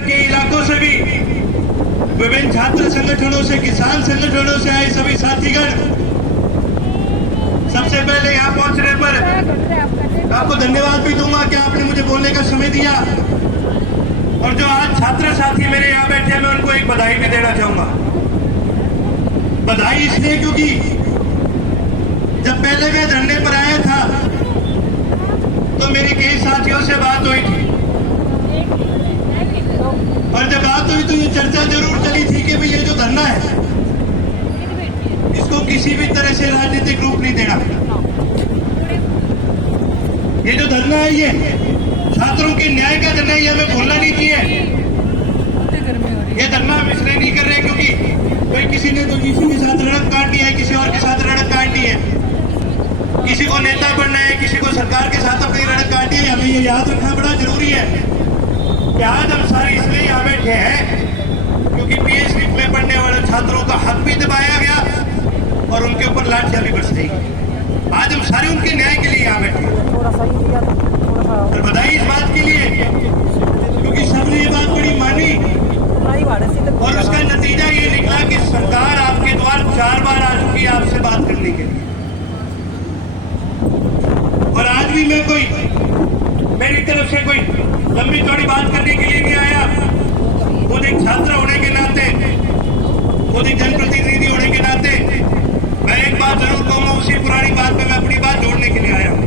के इलाकों से भी, विभिन्न छात्र संगठनों से, किसान संगठनों से आए सभी साथीगण, सबसे पहले यहाँ पहुंचने पर आपको धन्यवाद भी दूंगा कि आपने मुझे बोलने का समय दिया। और जो आज छात्र साथी मेरे यहाँ बैठे हैं, मैं उनको एक बधाई भी देना चाहूंगा। बधाई इसलिए क्योंकि जब पहले मैं धरने पर आया था तो मेरी कई साथियों से बात हुई थी, और जब बात हुई तो ये चर्चा जरूर चली थी कि भाई ये जो धरना है इसको किसी भी तरह से राजनीतिक रूप नहीं देना। ये जो धरना है ये छात्रों के न्याय का धरना है, ये हमें भूलना नहीं चाहिए। ये धरना हम इसलिए नहीं कर रहे क्योंकि कोई किसी ने तो किसी के साथ लड़क काटनी है, किसी और के साथ लड़क काटनी है, किसी को नेता बनना है, किसी को सरकार के साथ अपनी लड़क काटनी है। हमें ये याद रखना बड़ा जरूरी है कि आज हम सारे इसलिए यहाँ बैठे हैं क्योंकि पीएचडी में पढ़ने वाले छात्रों का हक भी दबाया गया और उनके ऊपर लाठियां भी बरस गई। आज हम सारे उनके न्याय के लिए यहाँ बैठे हैं। और बधाई इस बात के लिए क्योंकि सबने ये बात बड़ी मानी और उसका नतीजा ये निकला कि सरकार आपके द्वार 4 बार आ चुकी है आपसे बात करने के लिए। और आज भी मैं मेरी तरफ से कोई लंबी चौड़ी बात करने के लिए नहीं आया। खुद एक छात्र होने के नाते, खुद एक जनप्रतिनिधि होने के नाते मैं एक बात जरूर कहूंगा, उसी पुरानी बात पे मैं अपनी बात जोड़ने के लिए आया हूं।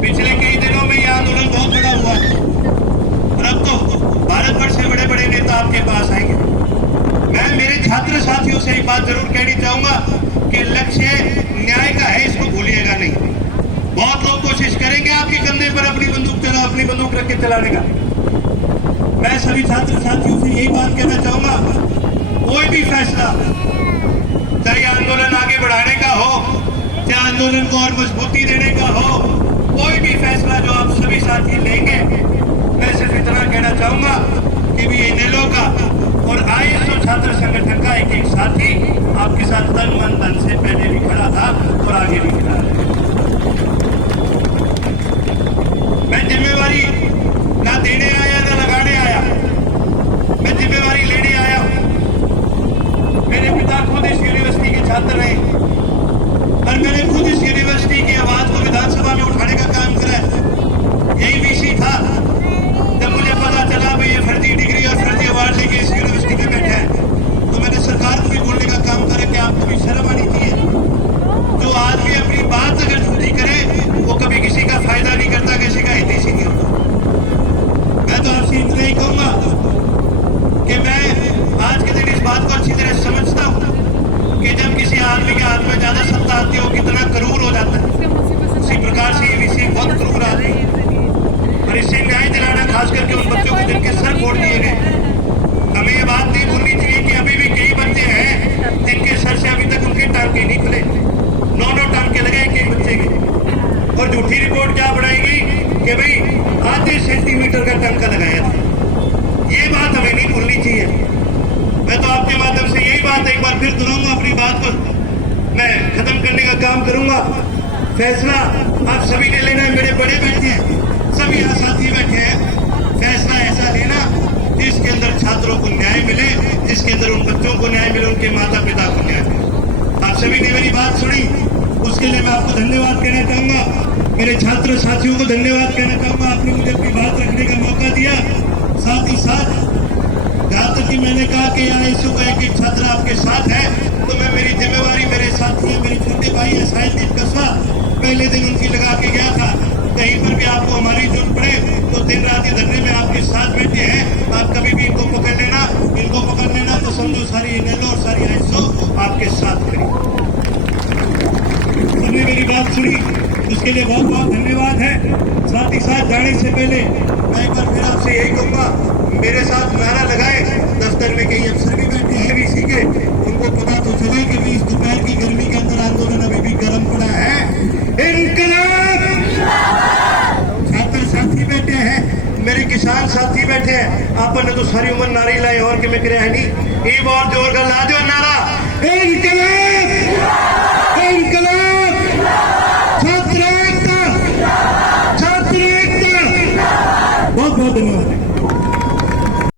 पिछले कई दिनों में यह आंदोलन बहुत बड़ा हुआ है और अब तो भारत भर से बड़े बड़े नेता आपके पास आएंगे। मैं मेरे छात्र साथियों से एक बात जरूर कहनी चाहूंगा कि लक्ष्य न्याय का है, इसको भूलिएगा नहीं। बहुत लोग कोशिश करेंगे आपके कंधे पर अपनी बंदूक चलाओ, अपनी बंदूक रख के चलाने का। मैं सभी छात्र साथियों से यही बात कहना चाहूंगा, कोई भी फैसला, चाहे आंदोलन आगे बढ़ाने का हो, चाहे आंदोलन को और मजबूती देने का हो, कोई भी फैसला जो आप सभी साथी लेंगे, मैं सिर्फ इतना कहना चाहूंगा कि भी इनेलो का और आईएसओ छात्र संगठन का एक एक साथी आपके साथ तन मन धन से पहले भी खड़ा था और आगे भी खड़ा है। मैं जिम्मेवारी ना देने आया ना लगाने आया, मैं जिम्मेवारी लेने आया हूं। मेरे पिता खुद इस यूनिवर्सिटी के छात्र रहे और मैंने खुद इस यूनिवर्सिटी की आवाज को विधानसभा में उठाने का काम करा है। यही विषय था जब मुझे पता चला भाई ये फर्जी डिग्री और फर्जी अवार्ड लेके इस यूनिवर्सिटी में बैठे हैं, तो मैंने सरकार को भी बोलने का काम करा कि आपको भी शर्म आनी चाहिए। जो आदमी अपनी बात अगर झूठी करे वो कभी किसी का फायदा नहीं करता, किसी का हितैषी नहीं होता। मैं तो आपसे इतना ही कहूंगा कि मैं आज के दिन इस बात को अच्छी तरह समझता हूं कि जब किसी आदमी के हाथ में ज्यादा सत्ता आती है वो कितना क्रूर हो जाता है। उसी प्रकार से ये विषय बहुत क्रूर आदमी और इससे न्याय दिलाना, खास करके उन बच्चों को जिनके सर फोड़ दिए गए। हमें ये बात नहीं भूलनी चाहिए कि अभी भी कई बच्चे हैं जिनके सर से अभी तक उनके टांके नहीं खुले। 9 टांके लगे कई बच्चे के, और झूठी रिपोर्ट क्या बनाएगी कि भाई आधे सेंटीमीटर का टांका लगाया था। ये बात हमें नहीं भूलनी चाहिए। मैं तो आपके माध्यम से यही बात एक बार फिर दोहराऊंगा, अपनी बात को मैं खत्म करने का काम करूंगा। फैसला आप सभी ने लेना है, मेरे बड़े बैठे हैं, सभी यहाँ साथी बैठे हैं। फैसला ऐसा लेना जिसके अंदर छात्रों को न्याय मिले, जिसके अंदर उन बच्चों को न्याय मिले, उनके माता पिता को न्याय मिले। आप सभी ने मेरी बात सुनी, उसके लिए मैं आपको धन्यवाद कहना चाहूंगा। मेरे छात्र साथियों को धन्यवाद कहना चाहूंगा, आपने मुझे अपनी बात रखने का मौका दिया। साथ ही साथ जहाँ तक कि मैंने कहा कि आईएसओ का एक एक छात्र आपके साथ है, तो मैं मेरी जिम्मेवारी, मेरे साथी हैं, मेरे छोटे भाई है साहित्यदीप कस्बा, पहले दिन उनकी लगा के गया था। कहीं पर भी आपको हमारी जरूरत पड़े तो दिन रात ये धरने में आपके साथ बैठे हैं। आप कभी भी इनको पकड़ लेना तो समझो सारी इनेलो और सारी आईएसओ आपके साथ खड़ी। सबने मेरी बात सुनी, उसके लिए बहुत बहुत धन्यवाद है। साथ ही साथ जाने से पहले मैं एक बार फिर आपसे यही कहूंगा, मेरे साथ नारा लगाए। दफ्तर में कई अफसर भी बैठे हैं वीसी के, उनको पता तो चले कि भी इस दोपहर की गर्मी के अंदर आंदोलन अभी भी गर्म पड़ा है। इनकलाब! छात्र साथी बैठे हैं, मेरे किसान साथी बैठे हैं। आपने तो सारी उम्र नारे लाए और कि मैं करे है नहीं, एक और जोर का ला दो नारा, इनकलाब! इनकलाब! छात्र एकता! छात्र एकता! बहुत बहुत धन्यवाद।